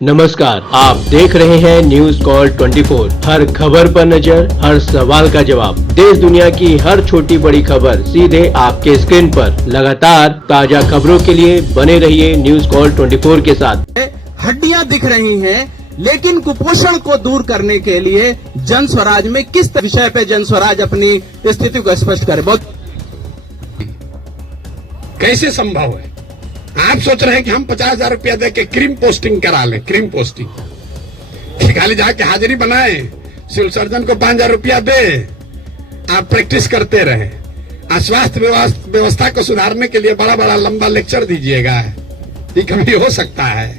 नमस्कार, आप देख रहे हैं न्यूज कॉल 24। हर खबर पर नजर, हर सवाल का जवाब। देश दुनिया की हर छोटी बड़ी खबर सीधे आपके स्क्रीन पर। लगातार ताजा खबरों के लिए बने रहिए न्यूज कॉल 24 के साथ। हड्डियां दिख रही हैं, लेकिन कुपोषण को दूर करने के लिए जन स्वराज में किस विषय पे जन स्वराज अपनी स्थिति को स्पष्ट करे? बहुत कैसे संभव है? आप सोच रहे हैं कि हम 50,000 रुपया दे के क्रीम पोस्टिंग करा लें, क्रीम पोस्टिंग खाली जाके हाजिरी बनाए, सिविल सर्जन को 5,000 रुपया दे, आप प्रैक्टिस करते रहे। स्वास्थ्य व्यवस्था को सुधारने के लिए बड़ा बड़ा लंबा लेक्चर दीजिएगा, ये कभी हो सकता है?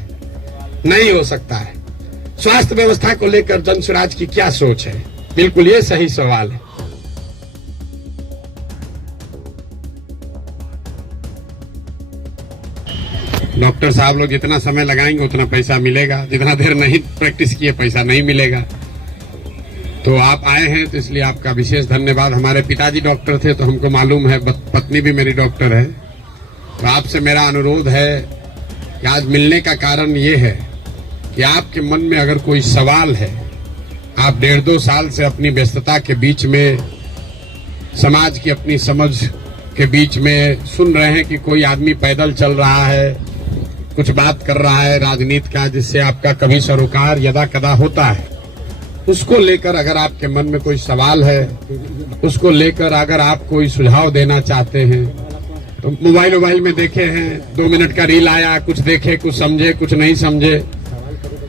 नहीं हो सकता है। स्वास्थ्य व्यवस्था को लेकर जन स्वराज की क्या सोच है? बिल्कुल ये सही सवाल है। डॉक्टर साहब लोग जितना समय लगाएंगे उतना पैसा मिलेगा, जितना देर नहीं प्रैक्टिस किए पैसा नहीं मिलेगा। तो आप आए हैं तो इसलिए आपका विशेष धन्यवाद। हमारे पिताजी डॉक्टर थे तो हमको मालूम है, पत्नी भी मेरी डॉक्टर है। तो आपसे मेरा अनुरोध है कि आज मिलने का कारण ये है कि आपके मन में अगर कोई सवाल है, आप 1.5-2 साल से अपनी व्यस्तता के बीच में, समाज की अपनी समझ के बीच में सुन रहे हैं कि कोई आदमी पैदल चल रहा है, कुछ बात कर रहा है राजनीति का, जिससे आपका कभी सरोकार यदा कदा होता है। उसको लेकर अगर आपके मन में कोई सवाल है, उसको लेकर अगर आप कोई सुझाव देना चाहते हैं, तो मोबाइल में देखे हैं, 2 मिनट का रील आया, कुछ देखे, कुछ समझे, कुछ नहीं समझे।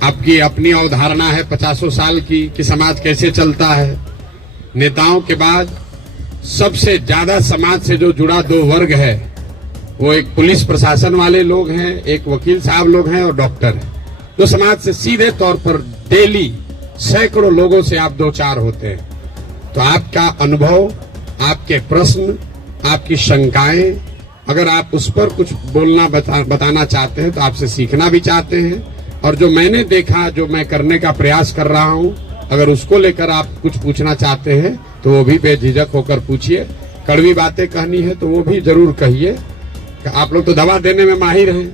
आपकी अपनी अवधारणा है 50 साल की कि समाज कैसे चलता है। नेताओं के बाद सबसे ज्यादा समाज से जो जुड़ा 2 वर्ग है, वो एक पुलिस प्रशासन वाले लोग हैं, एक वकील साहब लोग हैं और डॉक्टर हैं, जो समाज से सीधे तौर पर डेली सैकड़ों लोगों से आप 2-4 होते हैं। तो आपका अनुभव, आपके प्रश्न, आपकी शंकाएं, अगर आप उस पर कुछ बोलना बताना चाहते हैं तो आपसे सीखना भी चाहते हैं, और जो मैंने देखा, जो मैं करने का प्रयास कर रहा हूं, अगर उसको लेकर आप कुछ पूछना चाहते हैं तो वो भी बेझिझक होकर पूछिए। कड़वी बातें कहनी है तो वो भी जरूर कहिए। आप लोग तो दवा देने में माहिर हैं,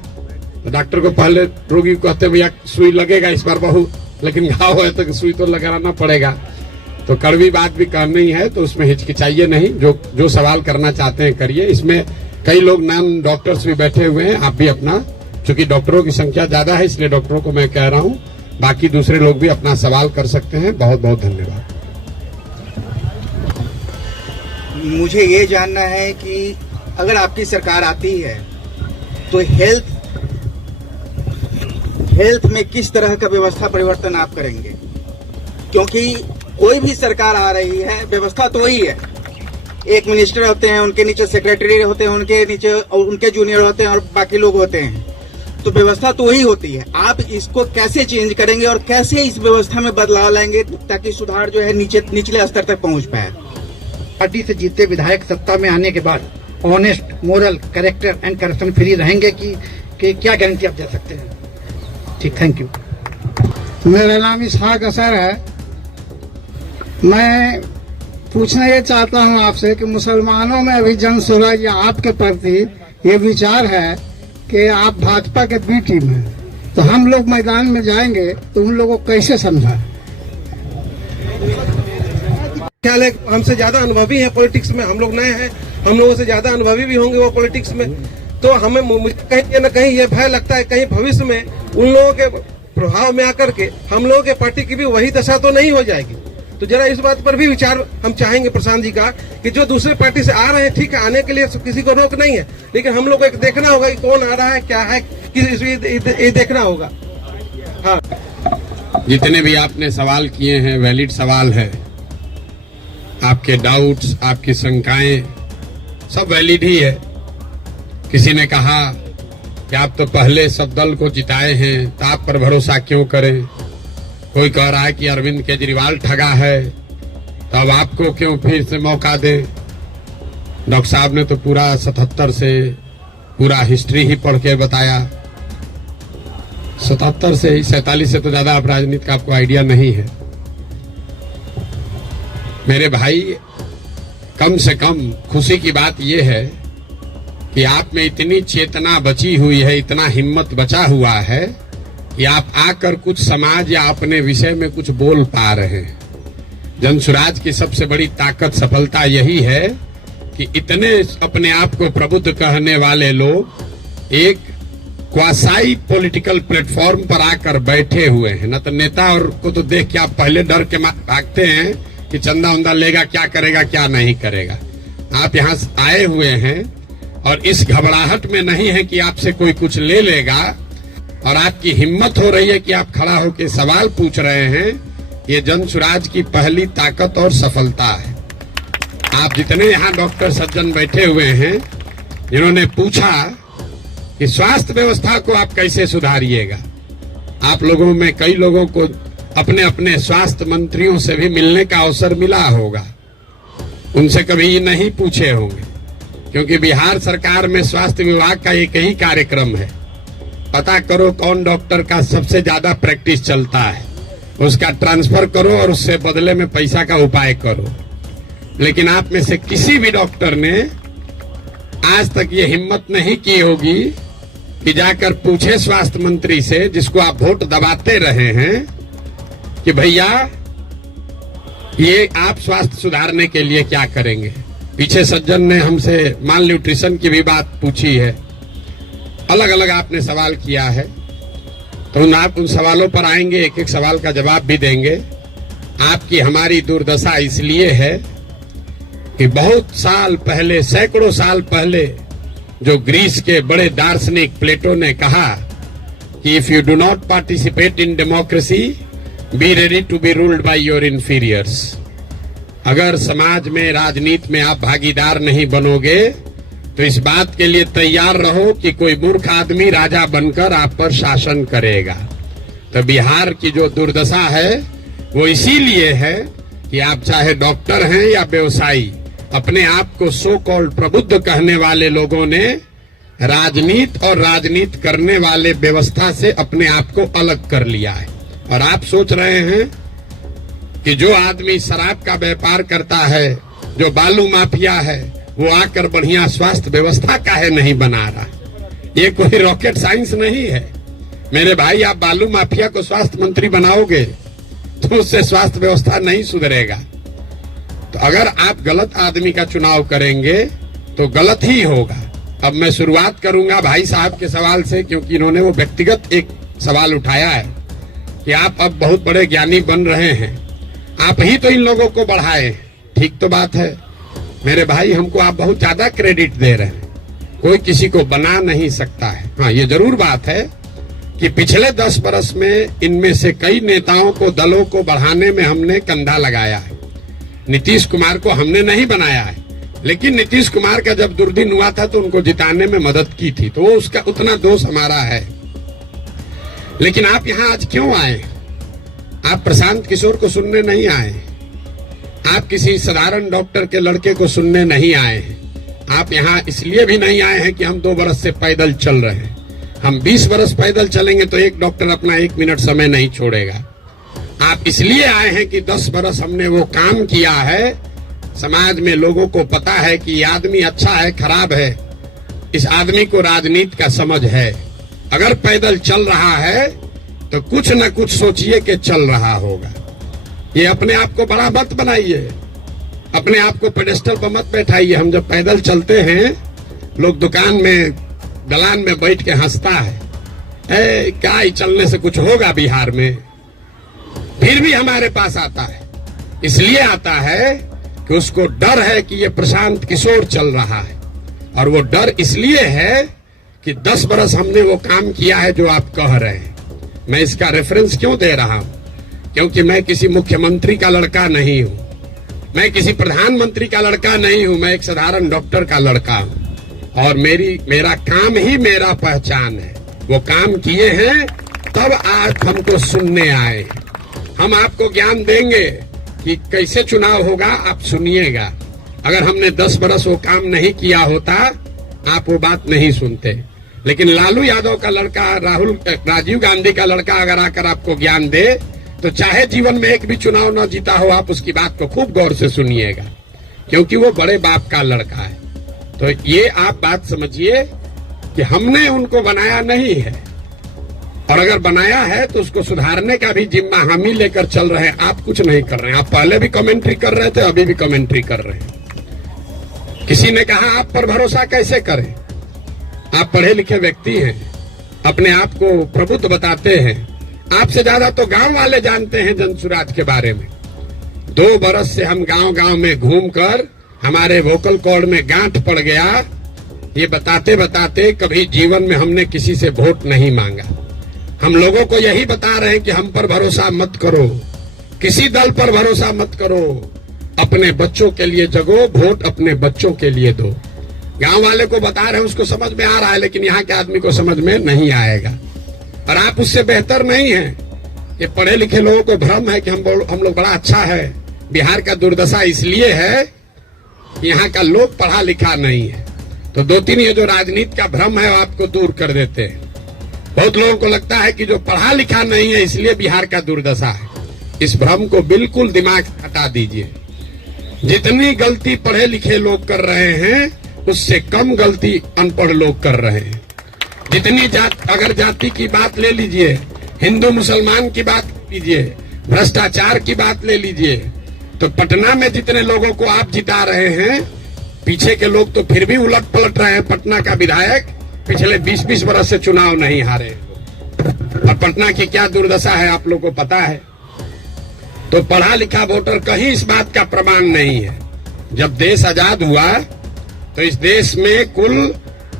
तो डॉक्टर को पहले रोगी को कहते भैया सुई लगेगा इस बार बहुत, लेकिन घाव है तो सुई तो लगाना पड़ेगा। तो कड़वी बात भी कहनी है तो उसमें हिचकिचाइए नहीं, जो सवाल करना चाहते हैं करिए। इसमें कई लोग नॉन डॉक्टर्स भी बैठे हुए हैं, आप भी अपना, चूंकि डॉक्टरों की संख्या ज्यादा है इसलिए डॉक्टरों को मैं कह रहा हूं, बाकी दूसरे लोग भी अपना सवाल कर सकते हैं। बहुत बहुत धन्यवाद। मुझे ये जानना है कि अगर आपकी सरकार आती है तो हेल्थ में किस तरह का व्यवस्था परिवर्तन आप करेंगे? क्योंकि कोई भी सरकार आ रही है, व्यवस्था तो वही है। एक मिनिस्टर होते हैं, उनके नीचे सेक्रेटरी होते हैं, उनके नीचे उनके जूनियर होते हैं और बाकी लोग होते हैं। तो व्यवस्था तो वही होती है। आप इसको कैसे चेंज करेंगे और कैसे इस व्यवस्था में बदलाव लाएंगे ताकि सुधार जो है निचले स्तर तक पहुंच पाए? पार्टी से जीते विधायक सत्ता में आने के बाद honest, moral, character and corruption free रहेंगे कि क्या गारंटी आप दे सकते हैं? ठीक, थैंक यू। मेरा नाम इसहाक असर है। मैं पूछना ये चाहता हूँ आपसे कि मुसलमानों में अभी जन स्वराज या आपके प्रति ये विचार है कि आप भाजपा के बी टीम हैं, तो हम लोग मैदान में जाएंगे तो उन लोगों को कैसे समझाएं? ख्याल है हमसे ज्यादा अनुभवी है पॉलिटिक्स में, हम लोग नए हैं, हम लोगों से ज्यादा अनुभवी भी होंगे वो पॉलिटिक्स में। तो हमें मुझे कहीं न कहीं ये भय लगता है कहीं भविष्य में उन लोगों के प्रभाव में आकर के हम लोगों के पार्टी की भी वही दशा तो नहीं हो जाएगी। तो जरा इस बात पर भी विचार हम चाहेंगे प्रशांत जी का कि जो दूसरे पार्टी से आ रहे हैं, ठीक है, आने के लिए किसी को रोक नहीं है, लेकिन हम लोग को एक देखना होगा कि कौन आ रहा है, क्या है, ये देखना होगा। हाँ, जितने भी आपने सवाल किए हैं वैलिड सवाल है, आपके डाउट्स, आपकी शंकाएं सब वैलिड ही है। किसी ने कहा कि आप तो पहले सब दल को जिताए हैं तो आप पर भरोसा क्यों करें। कोई कह रहा है कि अरविंद केजरीवाल ठगा है तो अब आपको क्यों फिर से मौका दें। डॉक्टर साहब ने तो पूरा 77 से पूरा हिस्ट्री ही पढ़ के बताया। 77 से ही 47 से तो ज्यादा आप राजनीति का आपको आइडिया नहीं है। मेरे भाई, कम से कम खुशी की बात यह है कि आप में इतनी चेतना बची हुई है, इतना हिम्मत बचा हुआ है कि आप आकर कुछ समाज या अपने विषय में कुछ बोल पा रहे हैं। जनसुराज की सबसे बड़ी ताकत सफलता यही है कि इतने अपने आप को प्रबुद्ध कहने वाले लोग एक क्वासाई पॉलिटिकल प्लेटफॉर्म पर आकर बैठे हुए हैं। न तो नेता और को तो देख के आप पहले डर के भागते हैं कि चंदा उंदा लेगा, क्या करेगा क्या नहीं करेगा। आप यहाँ आए हुए हैं और इस घबराहट में नहीं है कि आपसे कोई कुछ ले लेगा, और आपकी हिम्मत हो रही है कि आप खड़ा होकर सवाल पूछ रहे हैं। ये जनसुराज की पहली ताकत और सफलता है। आप जितने यहाँ डॉक्टर सज्जन बैठे हुए हैं जिन्होंने पूछा कि स्वास्थ्य व्यवस्था को आप कैसे सुधारिएगा, आप लोगों में कई लोगों को अपने अपने स्वास्थ्य मंत्रियों से भी मिलने का अवसर मिला होगा। उनसे कभी नहीं पूछे होंगे, क्योंकि बिहार सरकार में स्वास्थ्य विभाग का एक ही कार्यक्रम है, पता करो कौन डॉक्टर का सबसे ज्यादा प्रैक्टिस चलता है, उसका ट्रांसफर करो और उससे बदले में पैसा का उपाय करो। लेकिन आप में से किसी भी डॉक्टर ने आज तक ये हिम्मत नहीं की होगी कि जाकर पूछे स्वास्थ्य मंत्री से, जिसको आप वोट दबाते रहे हैं, कि भैया ये आप स्वास्थ्य सुधारने के लिए क्या करेंगे। पीछे सज्जन ने हमसे माल न्यूट्रिशन की भी बात पूछी है, अलग अलग आपने सवाल किया है, तो आप उन सवालों पर आएंगे, एक एक सवाल का जवाब भी देंगे। आपकी हमारी दुर्दशा इसलिए है कि बहुत साल पहले, सैकड़ों साल पहले, जो ग्रीस के बड़े दार्शनिक प्लेटो ने कहा कि if you do not participate in democracy, be ready to be ruled by your inferiors. अगर समाज में, राजनीति में आप भागीदार नहीं बनोगे तो इस बात के लिए तैयार रहो कि कोई मूर्ख आदमी राजा बनकर आप पर शासन करेगा। तो बिहार की जो दुर्दशा है वो इसीलिए है कि आप चाहे डॉक्टर हैं या व्यवसायी, अपने आप को सो कॉल्ड प्रबुद्ध कहने वाले लोगों ने राजनीति और राजनीति करने वाले व्यवस्था से अपने आप को अलग कर लिया है। और आप सोच रहे हैं कि जो आदमी शराब का व्यापार करता है, जो बालू माफिया है, वो आकर बढ़िया स्वास्थ्य व्यवस्था काहे नहीं बना रहा। ये कोई रॉकेट साइंस नहीं है मेरे भाई। आप बालू माफिया को स्वास्थ्य मंत्री बनाओगे तो उससे स्वास्थ्य व्यवस्था नहीं सुधरेगा। तो अगर आप गलत आदमी का चुनाव करेंगे तो गलत ही होगा। अब मैं शुरुआत करूंगा भाई साहब के सवाल से, क्योंकि इन्होंने वो व्यक्तिगत एक सवाल उठाया है कि आप अब बहुत बड़े ज्ञानी बन रहे हैं, आप ही तो इन लोगों को बढ़ाए। ठीक तो बात है मेरे भाई, हमको आप बहुत ज्यादा क्रेडिट दे रहे हैं, कोई किसी को बना नहीं सकता है। हाँ, ये जरूर बात है कि पिछले 10 वर्ष में इनमें से कई नेताओं को, दलों को बढ़ाने में हमने कंधा लगाया है। नीतीश कुमार को हमने नहीं बनाया है, लेकिन नीतीश कुमार का जब दुर्दिन हुआ था तो उनको जिताने में मदद की थी, तो वो उसका उतना दोष हमारा है। लेकिन आप यहाँ आज क्यों आए? आप प्रशांत किशोर को सुनने नहीं आए, आप किसी साधारण डॉक्टर के लड़के को सुनने नहीं आए हैं। आप यहाँ इसलिए भी नहीं आए हैं कि हम 2 बरस से पैदल चल रहे हैं। हम 20 बरस पैदल चलेंगे तो एक डॉक्टर अपना 1 मिनट समय नहीं छोड़ेगा। आप इसलिए आए हैं कि 10 बरस हमने वो काम किया है, समाज में लोगों को पता है कि ये आदमी अच्छा है, खराब है, इस आदमी को राजनीति का समझ है। अगर पैदल चल रहा है तो कुछ न कुछ सोचिए कि चल रहा होगा। ये अपने आप को बड़ा मत बनाइए, अपने आप को पेडेस्टल पर मत बैठाइए। हम जब पैदल चलते हैं, लोग दुकान में, दलान में बैठ के हंसता है, क्या चलने से कुछ होगा बिहार में? फिर भी हमारे पास आता है, इसलिए आता है कि उसको डर है कि ये प्रशांत किशोर चल रहा है। और वो डर इसलिए है कि 10 बरस हमने वो काम किया है जो आप कह रहे हैं। मैं इसका रेफरेंस क्यों दे रहा हूं? क्योंकि मैं किसी मुख्यमंत्री का लड़का नहीं हूं, मैं किसी प्रधानमंत्री का लड़का नहीं हूं, मैं एक साधारण डॉक्टर का लड़का हूं। और मेरा काम ही मेरा पहचान है। वो काम किए हैं तब आज हमको सुनने आए। हम आपको ज्ञान देंगे कि कैसे चुनाव होगा, आप सुनिएगा। अगर हमने 10 बरस वो काम नहीं किया होता, आप वो बात नहीं सुनते। लेकिन लालू यादव का लड़का, राजीव गांधी का लड़का अगर आकर आपको ज्ञान दे, तो चाहे जीवन में एक भी चुनाव न जीता हो, आप उसकी बात को खूब गौर से सुनिएगा, क्योंकि वो बड़े बाप का लड़का है। तो ये आप बात समझिए कि हमने उनको बनाया नहीं है, और अगर बनाया है तो उसको सुधारने का भी जिम्मा हम ही लेकर चल रहे हैं। आप कुछ नहीं कर रहे हैं। आप पहले भी कमेंट्री कर रहे थे, अभी भी कमेंट्री कर रहे हैं। किसी ने कहा आप पर भरोसा कैसे करें? आप पढ़े लिखे व्यक्ति हैं, अपने आप को प्रबुद्ध बताते हैं। आपसे ज्यादा तो गांव वाले जानते हैं जनसुराज के बारे में। 2 बरस से हम गांव गांव में घूमकर हमारे वोकल कॉर्ड में गांठ पड़ गया। ये बताते बताते कभी जीवन में हमने किसी से वोट नहीं मांगा। हम लोगों को यही बता रहे हैं कि हम पर भरोसा मत करो, किसी दल पर भरोसा मत करो, अपने बच्चों के लिए जगो, वोट अपने बच्चों के लिए दो। गांव वाले को बता रहे हैं, उसको समझ में आ रहा है, लेकिन यहाँ के आदमी को समझ में नहीं आएगा। और आप उससे बेहतर नहीं हैं। ये पढ़े लिखे लोगों को भ्रम है कि हम लोग बड़ा अच्छा है। बिहार का दुर्दशा इसलिए है कि यहाँ का लोग पढ़ा लिखा नहीं है। तो 2-3 ये जो राजनीति का भ्रम है वो आपको दूर कर देते हैं। बहुत लोगों को लगता है कि जो पढ़ा लिखा नहीं है इसलिए बिहार का दुर्दशा है। इस भ्रम को बिल्कुल दिमाग से हटा दीजिए। जितनी गलती पढ़े लिखे लोग कर रहे हैं उससे कम गलती अनपढ़ लोग कर रहे हैं। जितनी अगर जाति की बात ले लीजिए, हिंदू मुसलमान की बात लीजिए, भ्रष्टाचार की बात ले लीजिए, तो पटना में जितने लोगों को आप जिता रहे हैं, पीछे के लोग तो फिर भी उलट पलट रहे हैं। पटना का विधायक पिछले 20-20 वर्ष से चुनाव नहीं हारे। और पटना की क्या दुर्दशा है आप लोगों को पता है। तो पढ़ा लिखा वोटर कहीं इस बात का प्रमाण नहीं है। जब देश आजाद हुआ तो इस देश में कुल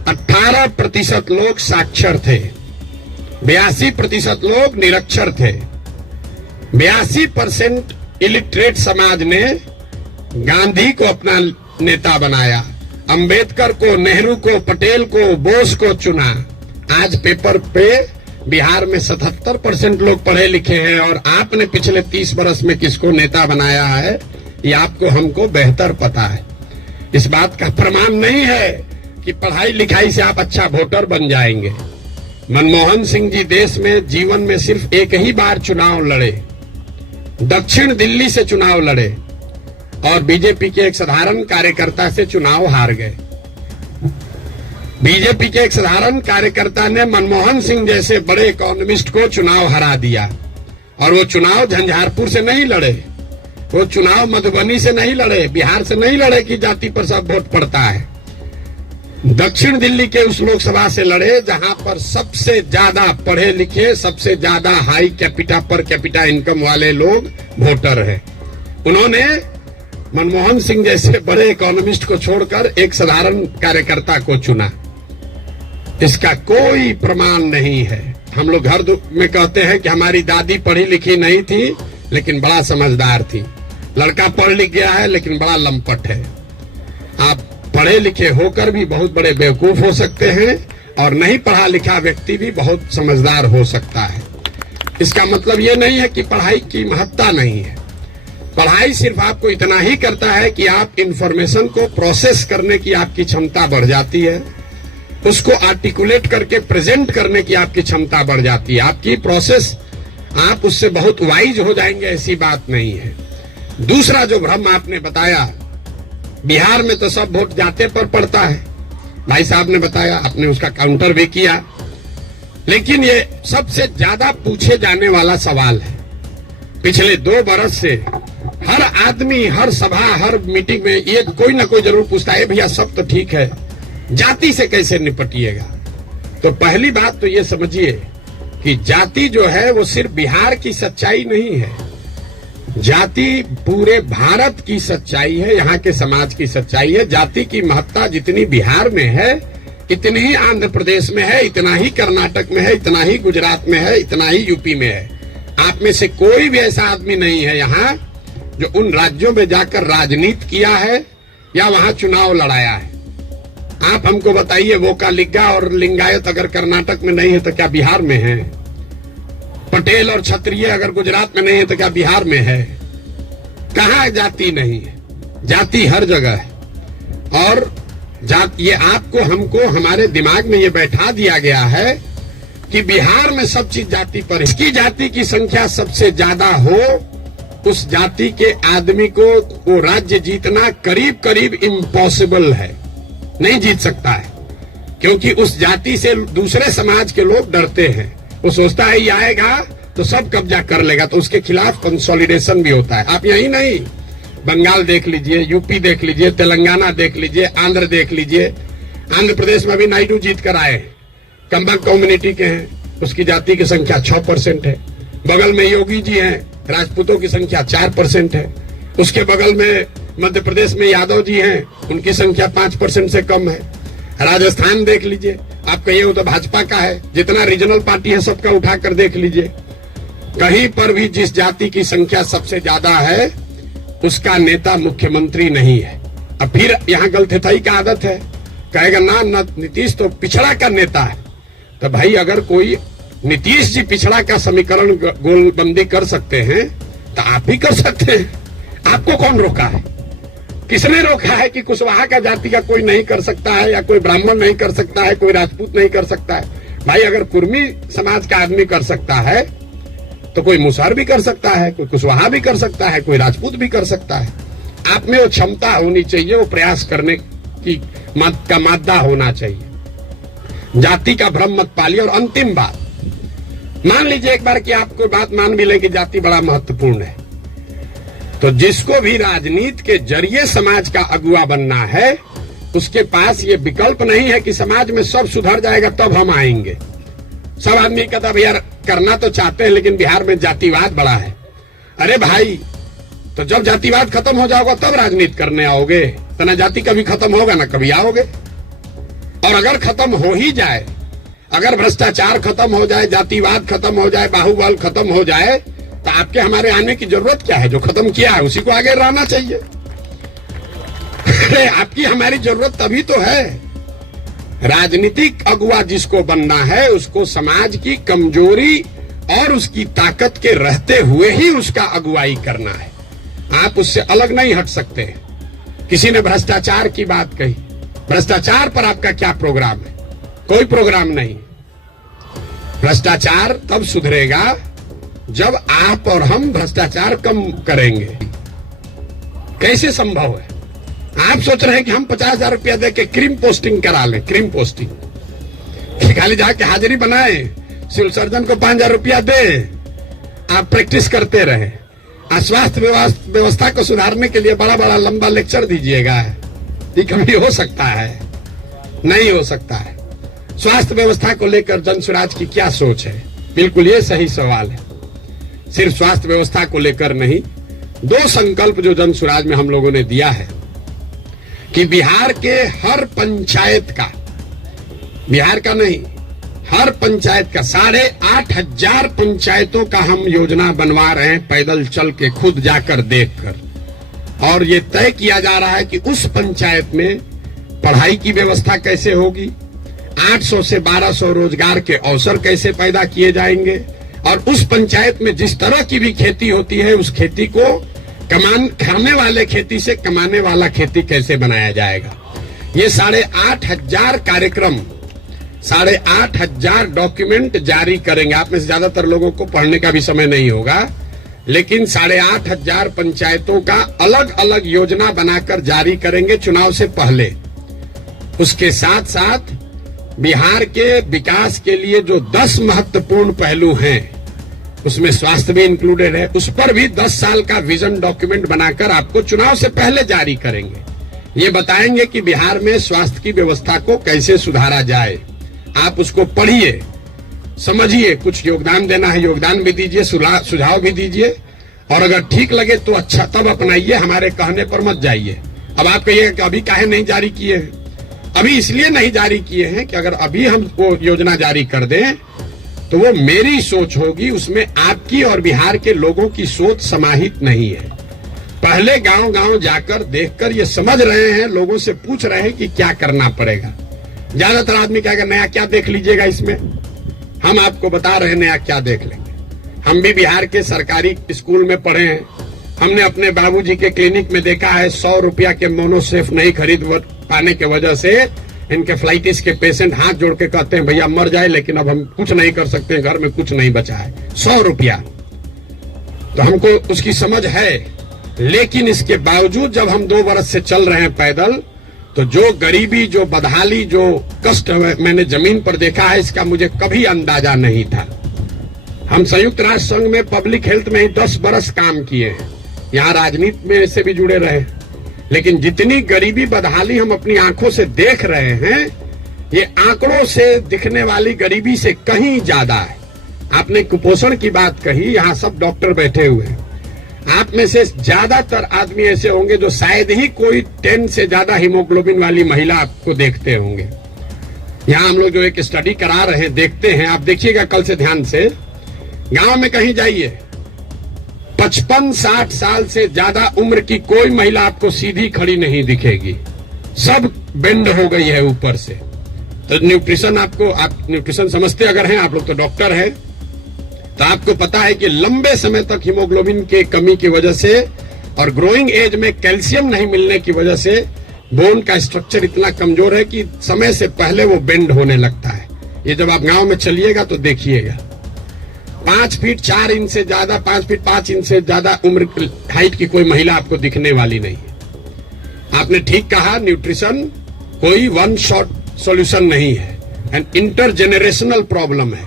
18% लोग साक्षर थे, 82% लोग निरक्षर थे। 82% इलिटरेट समाज ने गांधी को अपना नेता बनाया, अंबेडकर को, नेहरू को, पटेल को, बोस को चुना। आज पेपर पे बिहार में 77% लोग पढ़े लिखे हैं और आपने पिछले 30 वर्ष में किसको नेता बनाया है ये आपको हमको बेहतर पता है। इस बात का प्रमाण नहीं है कि पढ़ाई लिखाई से आप अच्छा वोटर बन जाएंगे। मनमोहन सिंह जी देश में जीवन में सिर्फ एक ही बार चुनाव लड़े, दक्षिण दिल्ली से चुनाव लड़े और बीजेपी के एक साधारण कार्यकर्ता से चुनाव हार गए। बीजेपी के एक साधारण कार्यकर्ता ने मनमोहन सिंह जैसे बड़े इकोनॉमिस्ट को चुनाव हरा दिया। और वो चुनाव झंझारपुर से नहीं लड़े, वो चुनाव मधुबनी से नहीं लड़े, बिहार से नहीं लड़े कि जाति पर सब वोट पड़ता है। दक्षिण दिल्ली के उस लोकसभा से लड़े जहां पर सबसे ज्यादा पढ़े लिखे, सबसे ज्यादा high capita per capita income वाले लोग वोटर हैं। उन्होंने मनमोहन सिंह जैसे बड़े इकोनॉमिस्ट को छोड़कर एक साधारण कार्यकर्ता को चुना। इसका कोई प्रमाण नहीं है। हम लोग घर में कहते हैं कि हमारी दादी पढ़ी लिखी नहीं थी लेकिन बड़ा समझदार थी। लड़का पढ़ लिख गया है लेकिन बड़ा लंपट है। आप पढ़े लिखे होकर भी बहुत बड़े बेवकूफ हो सकते हैं और नहीं पढ़ा लिखा व्यक्ति भी बहुत समझदार हो सकता है। इसका मतलब ये नहीं है कि पढ़ाई की महत्ता नहीं है। पढ़ाई सिर्फ आपको इतना ही करता है कि आप इंफॉर्मेशन को प्रोसेस करने की आपकी क्षमता बढ़ जाती है, उसको आर्टिकुलेट करके प्रेजेंट करने की आपकी क्षमता बढ़ जाती है। आपकी प्रोसेस, आप उससे बहुत वाइज हो जाएंगे, ऐसी बात नहीं है। दूसरा जो भ्रम आपने बताया, बिहार में तो सब वोट जाते पर पड़ता है, भाई साहब ने बताया, आपने उसका काउंटर भी किया। लेकिन ये सबसे ज्यादा पूछे जाने वाला सवाल है। पिछले 2 बरस से हर आदमी, हर सभा, हर मीटिंग में ये कोई ना कोई जरूर पूछता है, भैया सब तो ठीक है, जाति से कैसे निपटिएगा। तो पहली बात तो ये समझिए कि जाति जो है वो सिर्फ बिहार की सच्चाई नहीं है, जाति पूरे भारत की सच्चाई है, यहाँ के समाज की सच्चाई है। जाति की महत्ता जितनी बिहार में है इतनी ही आंध्र प्रदेश में है, इतना ही कर्नाटक में है, इतना ही गुजरात में है, इतना ही यूपी में है। आप में से कोई भी ऐसा आदमी नहीं है यहाँ जो उन राज्यों में जाकर राजनीति किया है या वहां चुनाव लड़ाया है। आप हमको बताइए, वोकालिगा और लिंगायत अगर कर्नाटक में नहीं है तो क्या बिहार में है? पटेल और क्षत्रिय अगर गुजरात में नहीं है तो क्या बिहार में है? कहाँ जाति नहीं है? जाति हर जगह है। और ये आपको हमको हमारे दिमाग में ये बैठा दिया गया है कि बिहार में सब चीज जाति पर है। इसकी जाति की संख्या सबसे ज्यादा हो, उस जाति के आदमी को वो राज्य जीतना करीब करीब इम्पॉसिबल है, नहीं जीत सकता है। क्योंकि उस जाति से दूसरे समाज के लोग डरते हैं। वो सोचता है ये आएगा तो सब कब्जा कर लेगा, तो उसके खिलाफ कंसोलिडेशन भी होता है। आप यही नहीं, बंगाल देख लीजिए, यूपी देख लीजिए, तेलंगाना देख लीजिए, आंध्र देख लीजिए। आंध्र प्रदेश में भी नायडू जीत कर आए, कंबक कम्युनिटी के हैं, उसकी जाति की संख्या 6% है। बगल में योगी जी हैं, राजपूतों की संख्या 4% है। उसके बगल में मध्य प्रदेश में यादव जी हैं, उनकी संख्या 5% से कम है। राजस्थान देख लीजिए, आप कहिए वो तो भाजपा का है, जितना रीजनल पार्टी है सबका उठाकर देख लीजिए, कहीं पर भी जिस जाति की संख्या सबसे ज्यादा है उसका नेता मुख्यमंत्री नहीं है। अब फिर यहाँ गलतफहमी का आदत है, कहेगा ना नीतीश तो पिछड़ा का नेता है। तो भाई अगर कोई नीतीश जी पिछड़ा का समीकरण गोलबंदी कर सकते हैं तो आप भी कर सकते हैं। आपको कौन रोका है? किसने रोका है कि कुशवाहा का जाति का कोई नहीं कर सकता है, या कोई ब्राह्मण नहीं कर सकता है, कोई राजपूत नहीं कर सकता है? भाई अगर कुर्मी समाज का आदमी कर सकता है तो कोई मुसहर भी कर सकता है, कोई कुशवाहा भी कर सकता है, कोई राजपूत भी कर सकता है। आप में वो क्षमता होनी चाहिए, वो प्रयास करने की का मादा होना चाहिए। जाति का भ्रम मत पालिए। और अंतिम बात, मान लीजिए एक बार कि आपको बात मान भी ले कि जाति बड़ा महत्वपूर्ण है, तो जिसको भी राजनीति के जरिए समाज का अगुवा बनना है उसके पास ये विकल्प नहीं है कि समाज में सब सुधर जाएगा तब हम आएंगे। सब आदमी कहता भैया करना तो चाहते हैं लेकिन बिहार में जातिवाद बड़ा है। अरे भाई, तो जब जातिवाद खत्म हो जाओगा तब राजनीति करने आओगे, तो ना जाति कभी खत्म होगा ना कभी आओगे। और अगर खत्म हो ही जाए, अगर भ्रष्टाचार खत्म हो जाए, जातिवाद खत्म हो जाए, बाहुबल खत्म हो जाए, तो आपके हमारे आने की जरूरत क्या है? जो खत्म किया है उसी को आगे रहना चाहिए। अरे आपकी हमारी जरूरत तभी तो है। राजनीतिक अगुवा जिसको बनना है उसको समाज की कमजोरी और उसकी ताकत के रहते हुए ही उसका अगुवाई करना है। आप उससे अलग नहीं हट सकते। किसी ने भ्रष्टाचार की बात कही, भ्रष्टाचार पर आपका क्या प्रोग्राम है? कोई प्रोग्राम नहीं। भ्रष्टाचार तब सुधरेगा जब आप और हम भ्रष्टाचार कम करेंगे। कैसे संभव है? आप सोच रहे हैं कि हम 50,000 रुपया दे के क्रीम पोस्टिंग करा लें, क्रीम पोस्टिंग खाली जाके हाजिरी बनाए, सिविल सर्जन को 5,000 रुपया दे, आप प्रैक्टिस करते रहे। स्वास्थ्य व्यवस्था को सुधारने के लिए बड़ा बड़ा लंबा लेक्चर दीजिएगा, ये कभी हो सकता है? नहीं हो सकता है। स्वास्थ्य व्यवस्था को लेकर जन स्वराज की क्या सोच है? बिल्कुल ये सही सवाल है। सिर्फ स्वास्थ्य व्यवस्था को लेकर नहीं, 2 संकल्प जो जन स्वराज में हम लोगों ने दिया है कि बिहार के हर पंचायत का, बिहार का नहीं, हर पंचायत का 8,500 पंचायतों का हम योजना बनवा रहे हैं, पैदल चल के खुद जाकर देखकर। और ये तय किया जा रहा है कि उस पंचायत में पढ़ाई की व्यवस्था कैसे होगी, 800 से 1200 रोजगार के अवसर कैसे पैदा किए जाएंगे, और उस पंचायत में जिस तरह की भी खेती होती है उस खेती को खाने वाले खेती से कमाने वाला खेती कैसे बनाया जाएगा। ये 8,500 कार्यक्रम, 8,500 डॉक्यूमेंट जारी करेंगे। आप में से ज्यादातर लोगों को पढ़ने का भी समय नहीं होगा, लेकिन 8,500 पंचायतों का अलग अलग योजना बनाकर जारी करेंगे चुनाव से पहले। उसके साथ साथ बिहार के विकास के लिए जो 10 महत्वपूर्ण पहलू हैं उसमें स्वास्थ्य भी इंक्लूडेड है, उस पर भी 10 साल का विजन डॉक्यूमेंट बनाकर आपको चुनाव से पहले जारी करेंगे। ये बताएंगे कि बिहार में स्वास्थ्य की व्यवस्था को कैसे सुधारा जाए। आप उसको पढ़िए, समझिए, कुछ योगदान देना है योगदान भी दीजिए, सुझाव भी दीजिए, और अगर ठीक लगे तो अच्छा तब अपनाइए, हमारे कहने पर मत जाइए। अब आप कहिएगा कि अभी काहे नहीं जारी किए हैं? अभी इसलिए नहीं जारी किए हैं कि अगर अभी हम वो योजना जारी कर दें तो वो मेरी सोच होगी, उसमें आपकी और बिहार के लोगों की सोच समाहित नहीं है। पहले गांव गांव जाकर देखकर ये समझ रहे हैं, लोगों से पूछ रहे हैं कि क्या करना पड़ेगा। ज्यादातर आदमी कहेगा नया क्या देख लीजिएगा इसमें, हम आपको बता रहे हैं नया क्या देख लेंगे। हम भी बिहार के सरकारी स्कूल में पढ़े हैं, हमने अपने बाबूजी के क्लिनिक में देखा है 100 रुपया के मोनोसेफ नहीं खरीद पाने की वजह से इनके फ्लाइटिस के पेशेंट हाथ जोड़ के कहते हैं भैया मर जाए, लेकिन अब हम कुछ नहीं कर सकते, घर में कुछ नहीं बचा है, 100 रुपया। तो हमको उसकी समझ है, लेकिन इसके बावजूद जब हम 2 वर्ष से चल रहे हैं पैदल, तो जो गरीबी, जो बदहाली, जो कष्ट मैंने जमीन पर देखा है, इसका मुझे कभी अंदाजा नहीं था। हम संयुक्त राष्ट्र संघ में पब्लिक हेल्थ में ही 10 बरस काम किए हैं, यहाँ राजनीति में इससे भी जुड़े रहे, लेकिन जितनी गरीबी बदहाली हम अपनी आंखों से देख रहे हैं, ये आंकड़ों से दिखने वाली गरीबी से कहीं ज्यादा है। आपने कुपोषण की बात कही, यहाँ सब डॉक्टर बैठे हुए हैं, आप में से ज्यादातर आदमी ऐसे होंगे जो शायद ही कोई 10 से ज्यादा हीमोग्लोबिन वाली महिला आपको देखते होंगे। यहाँ हम लोग जो एक स्टडी करा रहे हैं, देखते हैं, आप देखिएगा कल से ध्यान से, गांव में कहीं जाइए, 55-60 साल से ज्यादा उम्र की कोई महिला आपको सीधी खड़ी नहीं दिखेगी, सब बेंड हो गई है ऊपर से। तो न्यूट्रिशन आप न्यूट्रिशन समझते अगर हैं, आप लोग तो डॉक्टर हैं, तो आपको पता है कि लंबे समय तक हीमोग्लोबिन के कमी की वजह से और ग्रोइंग एज में कैल्शियम नहीं मिलने की वजह से बोन का स्ट्रक्चर इतना कमजोर है कि समय से पहले वो बेंड होने लगता है। ये जब आप गांव में चलिएगा तो देखिएगा, 5 फीट 4 इंच से ज्यादा, 5 फीट 5 इंच से ज्यादा उम्र हाइट की कोई महिला आपको दिखने वाली नहीं है। आपने ठीक कहा, न्यूट्रिशन कोई वन शॉट सॉल्यूशन नहीं है, एंड इंटरजेनरेशनल प्रॉब्लम है।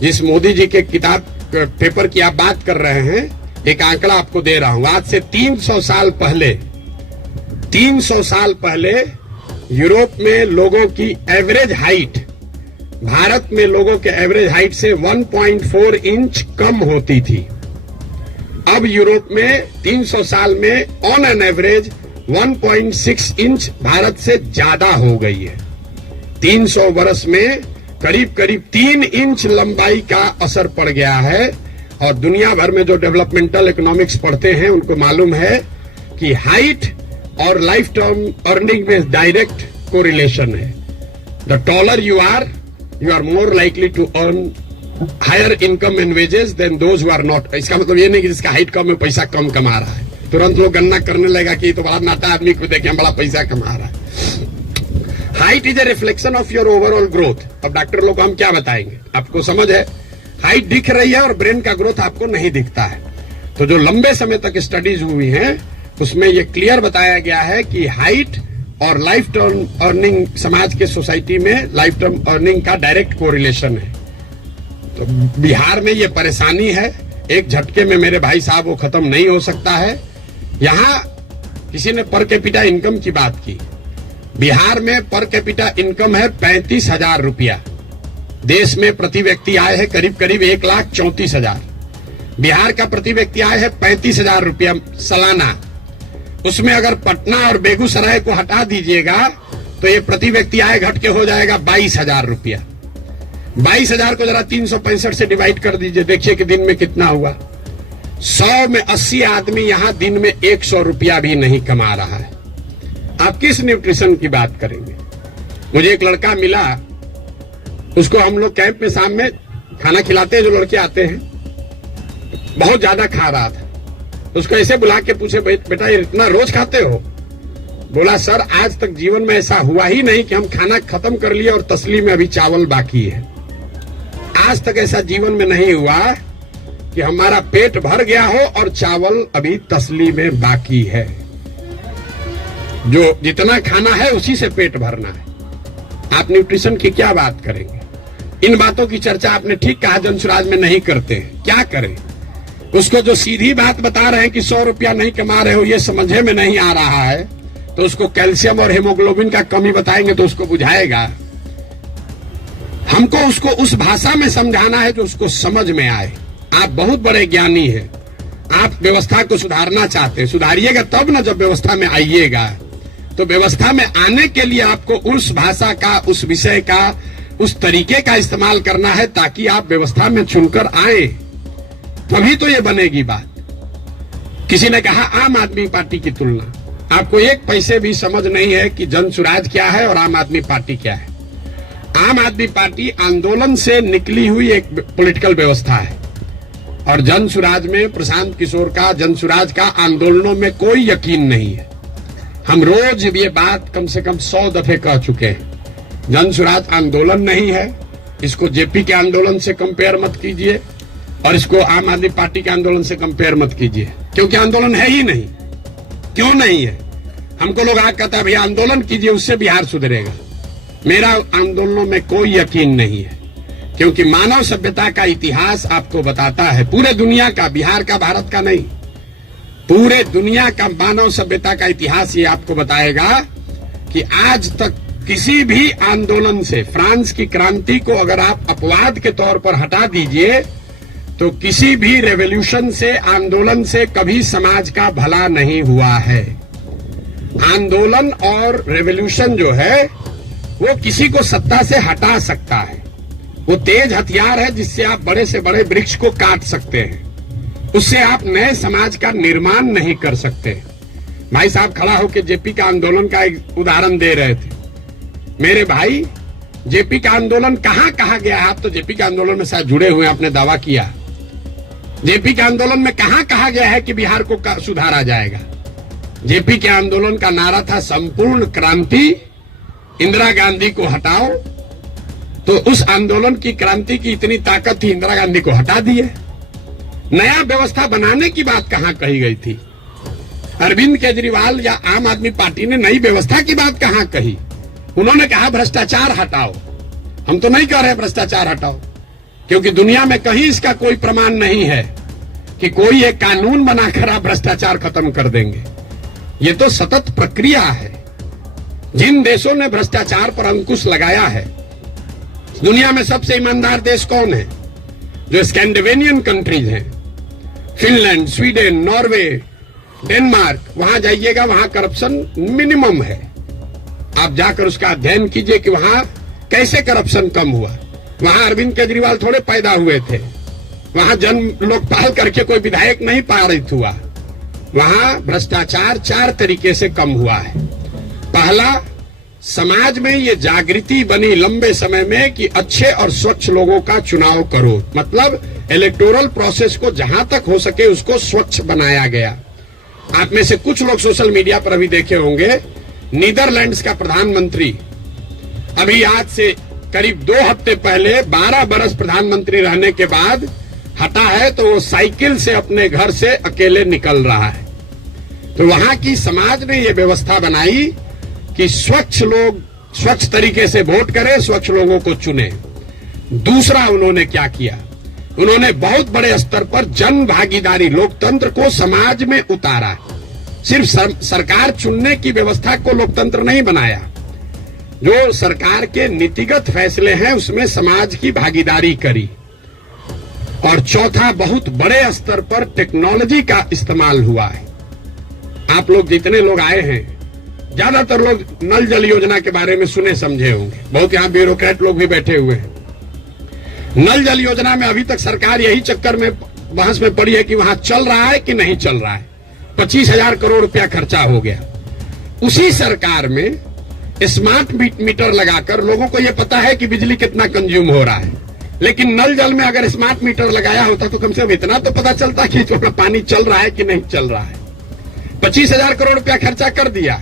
जिस मोदी जी के किताब पेपर की आप बात कर रहे हैं, एक आंकड़ा आपको दे रहा हूं, आज से 300 साल पहले यूरोप में लोगों की एवरेज हाइट भारत में लोगों के एवरेज हाइट से 1.4 इंच कम होती थी। अब यूरोप में 300 साल में on an average 1.6 inch Bharat से ज्यादा हो गई है। 300 वर्ष में करीब 3 इंच लंबाई का असर पड़ गया है। और दुनिया भर में जो डेवलपमेंटल इकोनॉमिक्स पढ़ते हैं उनको मालूम है कि हाइट और लाइफ टर्म अर्निंग में डायरेक्ट कोरिलेशन है। The taller you are more likely to earn higher income and wages than those who are not. इसका मतलब ये नहीं कि जिसका हाइट कम है पैसा कम कमा रहा है, तुरंत लोग गणना करने लगेगा कि तो बड़ा नाटा आदमी को देखे हम बड़ा पैसा कमा रहा है। Height is a reflection of your overall growth. अब डॉक्टर लोग को हम क्या बताएंगे, आपको समझ है, हाइट दिख रही है और ब्रेन का ग्रोथ आपको नहीं दिखता है। तो जो लंबे समय तक स्टडीज हुई हैं उसमें यह क्लियर बताया गया है कि हाइट और लाइफ टर्म अर्निंग, समाज के सोसाइटी में लाइफ टर्म अर्निंग का डायरेक्ट कोरिलेशन है। तो बिहार में ये परेशानी है, एक झटके में मेरे भाई साहब वो खत्म नहीं हो सकता है। यहां किसी ने पर कैपिटा इनकम की बात की, बिहार में पर कैपिटा इनकम है 35,000 रुपया। देश में प्रति व्यक्ति आय है करीब 1,34,000। बिहार का प्रति व्यक्ति आय है 35,000 रुपया सालाना। उसमें अगर पटना और बेगूसराय को हटा दीजिएगा तो ये प्रति व्यक्ति आय घट के हो जाएगा 22,000 रुपया। 22,000 को जरा 365 से डिवाइड कर दीजिए, देखिए कि दिन में कितना हुआ। 100 में 80 आदमी यहां दिन में 100 रुपया भी नहीं कमा रहा है। आप किस न्यूट्रिशन की बात करेंगे। मुझे एक लड़का मिला, उसको हम लोग कैंप में शाम में खाना खिलाते हैं, जो लड़के आते हैं, बहुत ज्यादा खा रहा था। उसको ऐसे बुला के पूछे, बेटा ये इतना रोज खाते हो? बोला सर आज तक जीवन में ऐसा हुआ ही नहीं कि हम खाना खत्म कर लिए और तसली में अभी चावल बाकी है। आज तक ऐसा जीवन में नहीं हुआ कि हमारा पेट भर गया हो और चावल अभी तसली में बाकी है। जो जितना खाना है उसी से पेट भरना है। आप न्यूट्रिशन की क्या बात करेंगे। इन बातों की चर्चा आपने ठीक कहा जनसुराज में नहीं करते हैं। क्या करें, उसको जो सीधी बात बता रहे हैं कि 100 रुपया नहीं कमा रहे हो, ये समझे में नहीं आ रहा है, तो उसको कैल्शियम और हीमोग्लोबिन का कमी बताएंगे तो उसको बुझाएगा। हमको उसको उस भाषा में समझाना है जो उसको समझ में आए। आप बहुत बड़े ज्ञानी हैं, आप व्यवस्था को सुधारना चाहते हैं, सुधारिएगा तब ना जब व्यवस्था में आइएगा। तो व्यवस्था में आने के लिए आपको उस भाषा का, उस विषय का, उस तरीके का इस्तेमाल करना है ताकि आप व्यवस्था में चुनकर आए, तभी तो ये बनेगी बात। किसी ने कहा आम आदमी पार्टी की तुलना, आपको एक पैसे भी समझ नहीं है कि जनसुराज क्या है और आम आदमी पार्टी क्या है। आम आदमी पार्टी आंदोलन से निकली हुई एक पॉलिटिकल व्यवस्था है और जनसुराज में प्रशांत किशोर का, जनसुराज का आंदोलनों में कोई यकीन नहीं है। हम रोज ये बात कम से कम 100 दफे कह चुके हैं। जनसुराज आंदोलन नहीं है, इसको जेपी के आंदोलन से कंपेयर मत कीजिए और इसको आम आदमी पार्टी के आंदोलन से कंपेयर मत कीजिए, क्योंकि आंदोलन है ही नहीं। क्यों नहीं है? हमको लोग आज कहता है भैया आंदोलन कीजिए उससे बिहार सुधरेगा। मेरा आंदोलनों में कोई यकीन नहीं है। क्योंकि मानव सभ्यता का इतिहास आपको बताता है, पूरे दुनिया का, बिहार का, भारत का नहीं, पूरे दुनिया का मानव सभ्यता का इतिहास ये आपको बताएगा कि आज तक किसी भी आंदोलन से, फ्रांस की क्रांति को अगर आप अपवाद के तौर पर हटा दीजिए, तो किसी भी रेवोल्यूशन से, आंदोलन से कभी समाज का भला नहीं हुआ है। आंदोलन और रेवोल्यूशन जो है वो किसी को सत्ता से हटा सकता है। वो तेज हथियार है जिससे आप बड़े से बड़े वृक्ष को काट सकते हैं, उससे आप नए समाज का निर्माण नहीं कर सकते। भाई साहब खड़ा होकर जेपी का आंदोलन का एक उदाहरण दे रहे थे। मेरे भाई, जेपी का आंदोलन कहां कहा गया है? आप तो जेपी के आंदोलन में शायद जुड़े हुए, आपने दावा किया। जेपी के आंदोलन में कहां कहा गया है कि बिहार को सुधारा जाएगा? जेपी के आंदोलन का नारा था संपूर्ण क्रांति, इंदिरा गांधी को हटाओ। तो उस आंदोलन की, क्रांति की इतनी ताकत थी, इंदिरा गांधी को हटा दिए। नया व्यवस्था बनाने की बात कहां कही गई थी? अरविंद केजरीवाल या आम आदमी पार्टी ने नई व्यवस्था की बात कहां कही? उन्होंने कहा भ्रष्टाचार हटाओ। हम तो नहीं कह रहे भ्रष्टाचार हटाओ, क्योंकि दुनिया में कहीं इसका कोई प्रमाण नहीं है कि कोई एक कानून बनाकर आप भ्रष्टाचार खत्म कर देंगे। ये तो सतत प्रक्रिया है। जिन देशों ने भ्रष्टाचार पर अंकुश लगाया है, दुनिया में सबसे ईमानदार देश कौन है? जो स्कैंडिनेवियन कंट्रीज हैं, फिनलैंड, स्वीडन, नॉर्वे, डेनमार्क, वहां जाइएगा, वहां करप्शन मिनिमम है। आप जाकर उसका अध्ययन कीजिए कि वहां कैसे करप्शन कम हुआ। वहां अरविंद केजरीवाल थोड़े पैदा हुए थे, वहां जन्म लोकपाल करके कोई विधायक नहीं पारित हुआ। वहां भ्रष्टाचार 4 तरीके से कम हुआ है। पहला, समाज में ये जागृति बनी लंबे समय में कि अच्छे और स्वच्छ लोगों का चुनाव करो, मतलब इलेक्टोरल प्रोसेस को जहां तक हो सके उसको स्वच्छ बनाया गया। आप में से कुछ लोग सोशल मीडिया पर अभी देखे होंगे, नीदरलैंड्स का प्रधानमंत्री अभी आज से करीब 2 हफ्ते पहले 12 बरस प्रधानमंत्री रहने के बाद हटा है, तो वो साइकिल से अपने घर से अकेले निकल रहा है। तो वहां की समाज ने ये व्यवस्था बनाई कि स्वच्छ लोग स्वच्छ तरीके से वोट करें, स्वच्छ लोगों को चुने। दूसरा उन्होंने क्या किया? उन्होंने बहुत बड़े स्तर पर जन भागीदारी, लोकतंत्र को समाज में उतारा। सिर्फ सरकार चुनने की व्यवस्था को लोकतंत्र नहीं बनाया, जो सरकार के नीतिगत फैसले हैं उसमें समाज की भागीदारी करी। और चौथा, बहुत बड़े स्तर पर टेक्नोलॉजी का इस्तेमाल हुआ है। आप लोग जितने लोग आए हैं, ज्यादातर लोग नल जल योजना के बारे में सुने समझे होंगे, बहुत यहां ब्यूरोक्रेट लोग भी बैठे हुए हैं। नल जल योजना में अभी तक सरकार यही चक्कर में बहस में पड़ी है कि वहां चल रहा है कि नहीं चल रहा है। 25,000 करोड़ रुपया खर्चा हो गया। उसी सरकार में स्मार्ट मीटर लगाकर लोगों को यह पता है कि बिजली कितना कंज्यूम हो रहा है, लेकिन नल जल में अगर स्मार्ट मीटर लगाया होता तो कम से कम इतना तो पता चलता कि पानी चल रहा है कि नहीं चल रहा है। 25,000 करोड़ रुपया खर्चा कर दिया,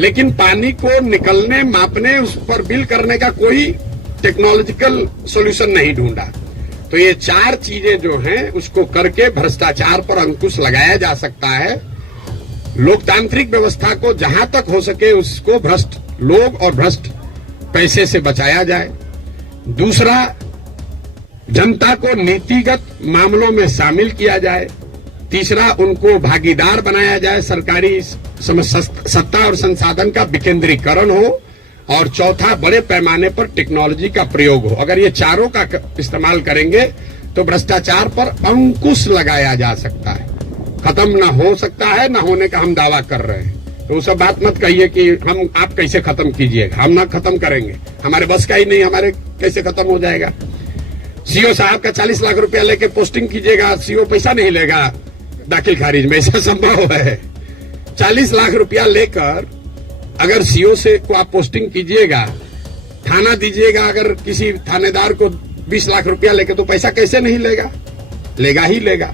लेकिन पानी को निकलने, मापने, उस पर बिल करने का कोई टेक्नोलॉजिकल सॉल्यूशन नहीं ढूंढा। तो ये 4 चीजें जो हैं उसको करके भ्रष्टाचार पर अंकुश लगाया जा सकता है। लोकतांत्रिक व्यवस्था को जहां तक हो सके उसको भ्रष्ट लोग और भ्रष्ट पैसे से बचाया जाए। दूसरा, जनता को नीतिगत मामलों में शामिल किया जाए। तीसरा, उनको भागीदार बनाया जाए, सरकारी सत्ता और संसाधन का विकेंद्रीकरण हो। और चौथा, बड़े पैमाने पर टेक्नोलॉजी का प्रयोग हो। अगर ये चारों का इस्तेमाल करेंगे तो भ्रष्टाचार पर अंकुश लगाया जा सकता है। खत्म ना हो सकता है, ना होने का हम दावा कर रहे हैं। तो सब बात मत कहिए कि हम आप कैसे खत्म कीजिएगा, हम ना खत्म करेंगे, हमारे बस का ही नहीं, हमारे कैसे खत्म हो जाएगा। सीओ साहब का 40 लाख रुपया लेके पोस्टिंग कीजिएगा, सीओ पैसा नहीं लेगा दाखिल खारिज में, ऐसा संभव है? 40 लाख रुपया लेकर अगर सीओ से को आप पोस्टिंग कीजिएगा, थाना दीजिएगा, अगर किसी थानेदार को 20 लाख रुपया लेके, तो पैसा कैसे नहीं लेगा? लेगा ही लेगा।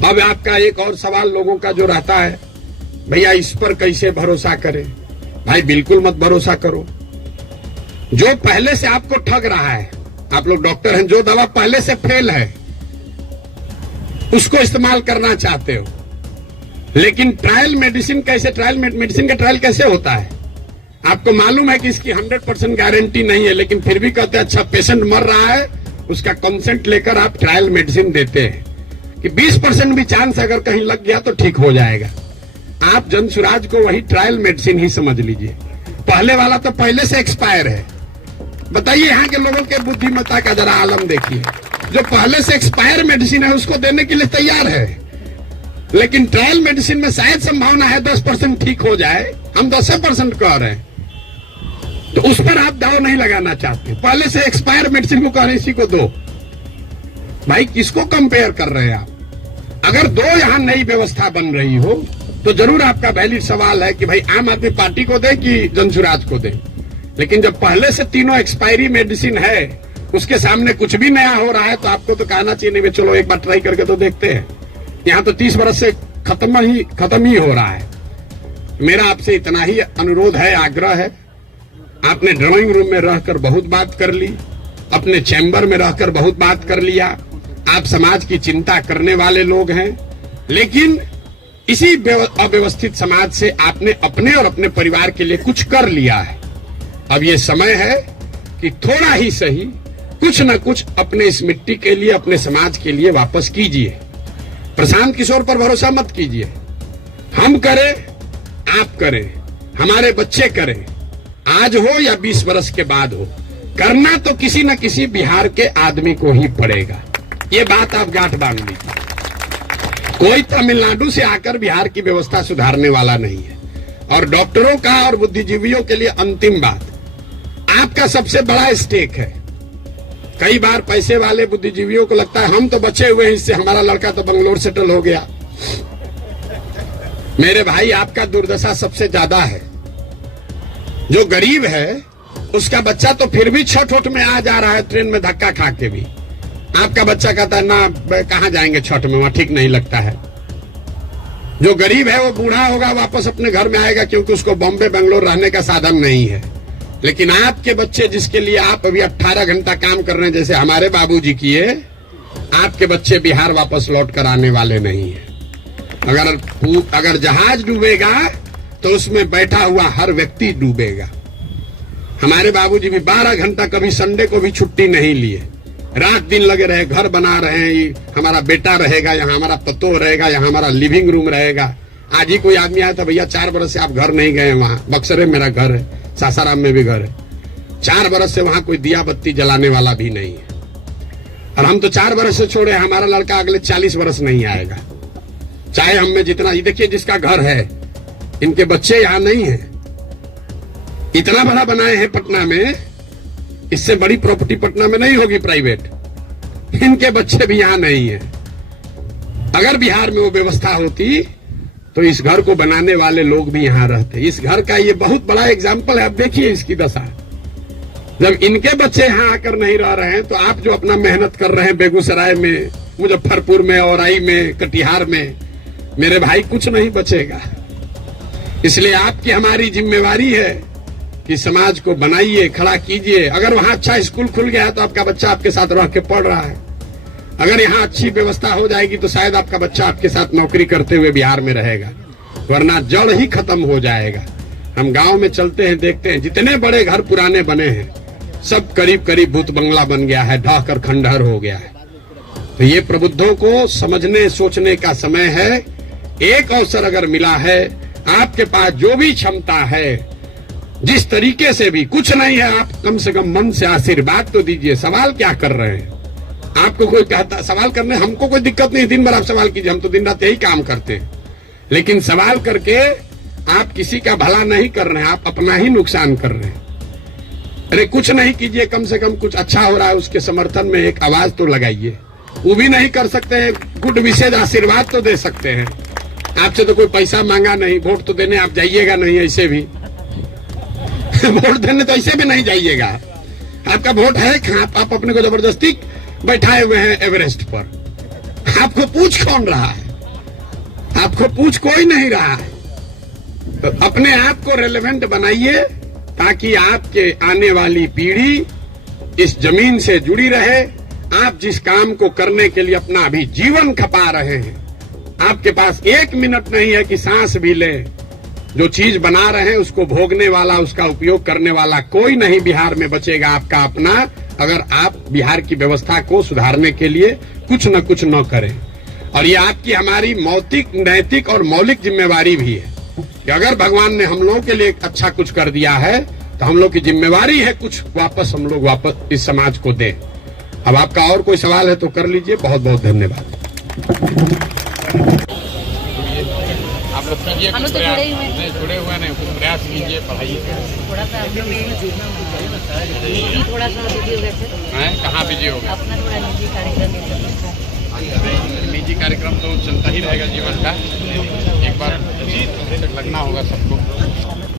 अब आपका एक और सवाल लोगों का जो रहता है, भैया इस पर कैसे भरोसा करें? भाई बिल्कुल मत भरोसा करो। जो पहले से आपको ठग रहा है, आप लोग डॉक्टर हैं, जो दवा पहले से फेल है उसको इस्तेमाल करना चाहते हो, लेकिन ट्रायल मेडिसिन कैसे, ट्रायल मेडिसिन का ट्रायल कैसे होता है? आपको मालूम है कि इसकी 100% गारंटी नहीं है, लेकिन फिर भी कहते हैं अच्छा पेशेंट मर रहा है, उसका कंसेंट लेकर आप ट्रायल मेडिसिन देते हैं कि 20% भी चांस अगर कहीं लग गया तो ठीक हो जाएगा। आप जनसुराज को वही ट्रायल मेडिसिन ही समझ लीजिए। पहले वाला तो पहले से एक्सपायर है। बताइए यहाँ के लोगों के बुद्धिमत्ता का जरा आलम देखिए। जो पहले से एक्सपायर मेडिसिन है उसको देने के लिए तैयार है, लेकिन ट्रायल मेडिसिन में शायद संभावना है 10% ठीक हो जाए, हम 10% कह रहे हैं, तो उस पर आप दाव नहीं लगाना चाहते। पहले से एक्सपायर मेडिसिन को कह रहे हैं इसी को दो। भाई किसको कंपेयर कर रहे हैं आप? अगर दो यहाँ नई व्यवस्था बन रही हो तो जरूर आपका वैलिड सवाल है कि भाई आम आदमी पार्टी को दे कि जनसुराज को दे। लेकिन जब पहले से तीनों एक्सपायरी मेडिसिन है, उसके सामने कुछ भी नया हो रहा है, तो आपको तो कहना चाहिए नहीं चलो एक बार ट्राई करके तो देखते हैं। यहाँ तो 30 वर्ष से खत्म ही हो रहा है। मेरा आपसे इतना ही अनुरोध है, आग्रह है। आपने ड्राइंग रूम में रहकर बहुत बात कर ली, अपने चैम्बर में रहकर बहुत बात कर लिया। आप समाज की चिंता करने वाले लोग हैं, लेकिन इसी अव्यवस्थित समाज से आपने अपने और अपने परिवार के लिए कुछ कर लिया है। अब ये समय है कि थोड़ा ही सही कुछ न कुछ अपने इस मिट्टी के लिए, अपने समाज के लिए वापस कीजिए। प्रशांत किशोर पर भरोसा मत कीजिए। हम करें, आप करें, हमारे बच्चे करें, आज हो या 20 वर्ष के बाद हो, करना तो किसी न किसी बिहार के आदमी को ही पड़ेगा। ये बात आप गांठ बांध लीजिए। कोई तमिलनाडु से आकर बिहार की व्यवस्था सुधारने वाला नहीं है। और डॉक्टरों का और बुद्धिजीवियों के लिए अंतिम बात, आपका सबसे बड़ा स्टेक है। कई बार पैसे वाले बुद्धिजीवियों को लगता है हम तो बचे हुए हैं, इससे हमारा लड़का तो बंगलोर सेटल हो गया। मेरे भाई, आपका दुर्दशा सबसे ज्यादा है। जो गरीब है उसका बच्चा तो फिर भी छठ वठ में आ जा रहा है, ट्रेन में धक्का खा के भी। आपका बच्चा कहता है ना कहां जाएंगे छठ में, वहां ठीक नहीं लगता है। जो गरीब है वो बूढ़ा होगा, वापस अपने घर में आएगा, क्योंकि उसको बॉम्बे बेंगलोर रहने का साधन नहीं है। लेकिन आपके बच्चे, जिसके लिए आप अभी 18 घंटा काम कर रहे हैं, जैसे हमारे बाबूजी किए, आपके बच्चे बिहार वापस लौट कर आने वाले नहीं है। अगर जहाज डूबेगा तो उसमें बैठा हुआ हर व्यक्ति डूबेगा। हमारे बाबूजी भी 12 घंटा, कभी संडे को भी छुट्टी नहीं लिए, रात दिन लगे रहे, घर बना रहे हैं। हमारा बेटा रहेगा यहाँ, हमारा पतोह रहेगा यहाँ, हमारा लिविंग रूम रहेगा। आज ही कोई आदमी आया था, भैया 4 बरस से आप घर नहीं गए, वहां बक्सरे मेरा घर है, सासाराम में भी घर है। 4 बरस से वहां कोई दिया बत्ती जलाने वाला भी नहीं है। और हम तो 4 बरस से छोड़े, हमारा लड़का अगले 40 बरस नहीं आएगा, चाहे हम में जितना। ये देखिए जिसका घर है, इनके बच्चे यहाँ नहीं है। इतना बड़ा बनाए हैं पटना में, इससे बड़ी प्रॉपर्टी पटना में नहीं होगी प्राइवेट। इनके बच्चे भी यहाँ नहीं है। अगर बिहार में वो व्यवस्था होती तो इस घर को बनाने वाले लोग भी यहाँ रहते। इस घर का ये बहुत बड़ा एग्जाम्पल है। अब देखिए इसकी दशा, जब इनके बच्चे यहाँ आकर नहीं रह रहे हैं, तो आप जो अपना मेहनत कर रहे हैं बेगूसराय में, मुजफ्फरपुर में, औराई में, कटिहार में, मेरे भाई कुछ नहीं बचेगा। इसलिए आपकी हमारी जिम्मेवारी है कि समाज को बनाइए, खड़ा कीजिए। अगर वहां अच्छा स्कूल खुल गया तो आपका बच्चा आपके साथ रह के पढ़ रहा है। अगर यहाँ अच्छी व्यवस्था हो जाएगी तो शायद आपका बच्चा आपके साथ नौकरी करते हुए बिहार में रहेगा, वरना जड़ ही खत्म हो जाएगा। हम गांव में चलते हैं, देखते हैं जितने बड़े घर पुराने बने हैं, सब करीब करीब भूत बंगला बन गया है, ढह कर खंडहर हो गया है। तो ये प्रबुद्धों को समझने सोचने का समय है। एक अवसर अगर मिला है, आपके पास जो भी क्षमता है, जिस तरीके से भी, कुछ नहीं है, आप कम से कम मन से आशीर्वाद तो दीजिए। सवाल क्या कर रहे हैं? आपको कोई कहता सवाल करने, हमको कोई दिक्कत नहीं, दिन भर आप सवाल कीजिए, हम तो दिन रात यही काम करते हैं। लेकिन सवाल करके आप किसी का भला नहीं कर रहे हैं, आप अपना ही नुकसान कर रहे हैं। अरे कुछ नहीं कीजिए, कम से कम कुछ अच्छा हो रहा है उसके समर्थन में एक आवाज तो लगाइए। वो भी नहीं कर सकते हैं, गुड विशेष आशीर्वाद तो दे सकते हैं। आपसे तो कोई पैसा मांगा नहीं, वोट तो देने आप जाइएगा नहीं, ऐसे भी वोट देने तो ऐसे भी नहीं जाइएगा। आपका वोट है, आप अपने को जबरदस्ती बैठाए हुए हैं एवरेस्ट पर। आपको पूछ कौन रहा है? आपको पूछ कोई नहीं रहा है। तो अपने आप को रेलेवेंट बनाइए, ताकि आपके आने वाली पीढ़ी इस जमीन से जुड़ी रहे। आप जिस काम को करने के लिए अपना अभी जीवन खपा रहे हैं, आपके पास 1 मिनट नहीं है कि सांस भी ले, जो चीज बना रहे हैं उसको भोगने वाला, उसका उपयोग करने वाला कोई नहीं बिहार में बचेगा आपका अपना, अगर आप बिहार की व्यवस्था को सुधारने के लिए कुछ न करें। और ये आपकी हमारी मौतिक, नैतिक और मौलिक जिम्मेवारी भी है कि अगर भगवान ने हम लोगों के लिए अच्छा कुछ कर दिया है तो हम लोग की जिम्मेवारी है कुछ वापस हम लोग वापस इस समाज को दें। अब आपका और कोई सवाल है तो कर लीजिए। बहुत बहुत धन्यवाद। आप लोग कीजिए कुछ प्रयास, नहीं जुड़े हुए नहीं, कुछ प्रयास कीजिए, पढ़ाइए थोड़ा सा बिजी हो गए थे। कहाँ बिजी हो गए? अपना थोड़ा निजी कार्यक्रम, निजी कार्यक्रम तो चलता ही रहेगा जीवन का, एक बार लगना होगा सबको।